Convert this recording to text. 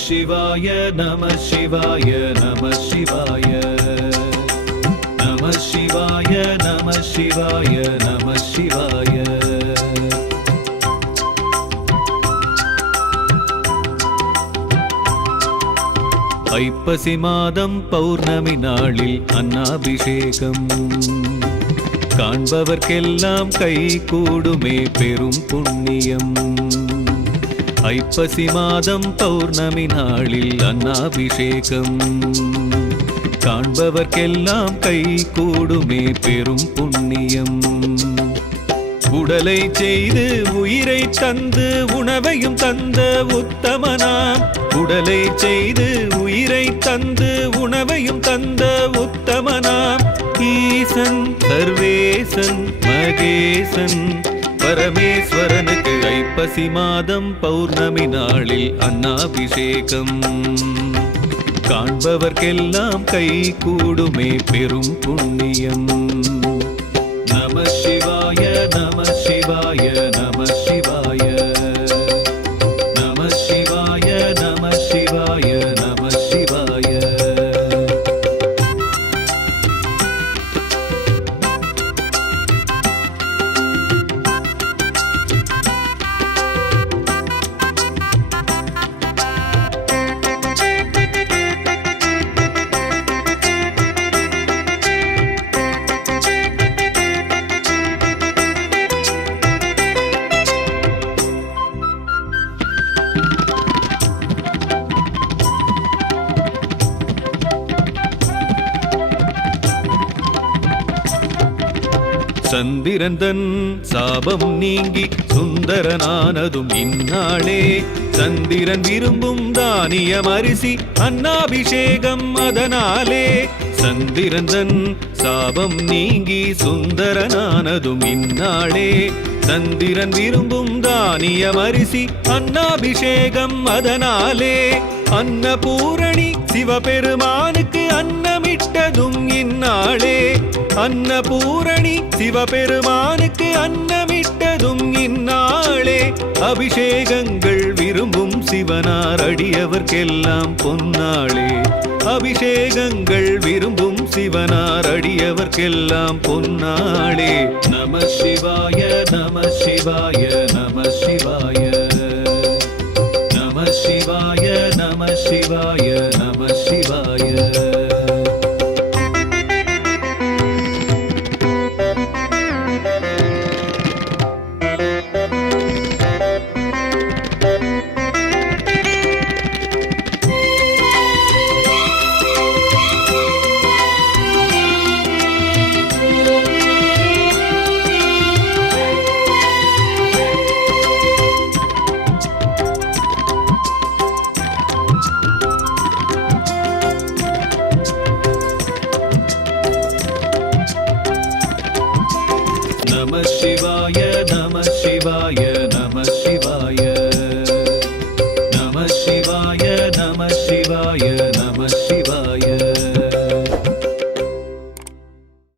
शिवाय नमः शिवाय नमः शिवाय नमः शिवाय नमः शिवाय नमः शिवाय ஐப்பசி மாதம் பௌர்ணமி நாளில் அன்னாபிஷேகம் காண்பவர்க்கெல்லாம் கை கூடுமே பெரும் புண்ணியம். ஐப்பசி மாதம் பௌர்ணமி நாளில் அன்னாபிஷேகம் காண்பவர்க்கெல்லாம் கை கூடுமே பெரும் புண்ணியம். உடலை செய்து உயிரை தந்து உணவையும் தந்த உத்தமனாம். உடலை செய்து உயிரை தந்து உணவையும் தந்த உத்தமனாம். ஈசன் சர்வேசன் மகேசன் பரமேஸ்வரனுக்கு ஐப்பசி மாதம் பௌர்ணமி நாளில் அன்னாபிஷேகம் காண்பவர்க்கெல்லாம் கை கூடுமே பெரும் புண்ணியம். நம சிவாய நம சிவாய நம சிவாய நம சிவாய நம சிவாய நம சிவாய. சந்திரந்தன் சாபம் நீங்கி சுந்தரனானதும் இந்நாளே. சந்திரன் விரும்பும் தானியம் அரிசி அன்னாபிஷேகம் அதனாலே. சந்திரந்தன் சாபம் நீங்கி சுந்தரனானதும் இந்நாளே. சந்திரன் விரும்பும் தானியம் அரிசி அன்னாபிஷேகம் அதனாலே. அன்னபூரணி சிவபெருமானுக்கு அன்னமிட்டதும் இந்நாளே. அன்னபூரணி சிவபெருமானுக்கு அன்னமிட்டதும் இந்நாளே. அபிஷேகங்கள் விரும்பும் சிவனார் அடியவர்க்கெல்லாம் பொன்னாளே. அபிஷேகங்கள் விரும்பும் சிவனார் அடியவர்க்கெல்லாம் பொன்னாளே. நம சிவாய நம சிவாய நம சிவாய நம சிவாய நம சிவாய நம சிவாய. நம சிவாய நம சிவாய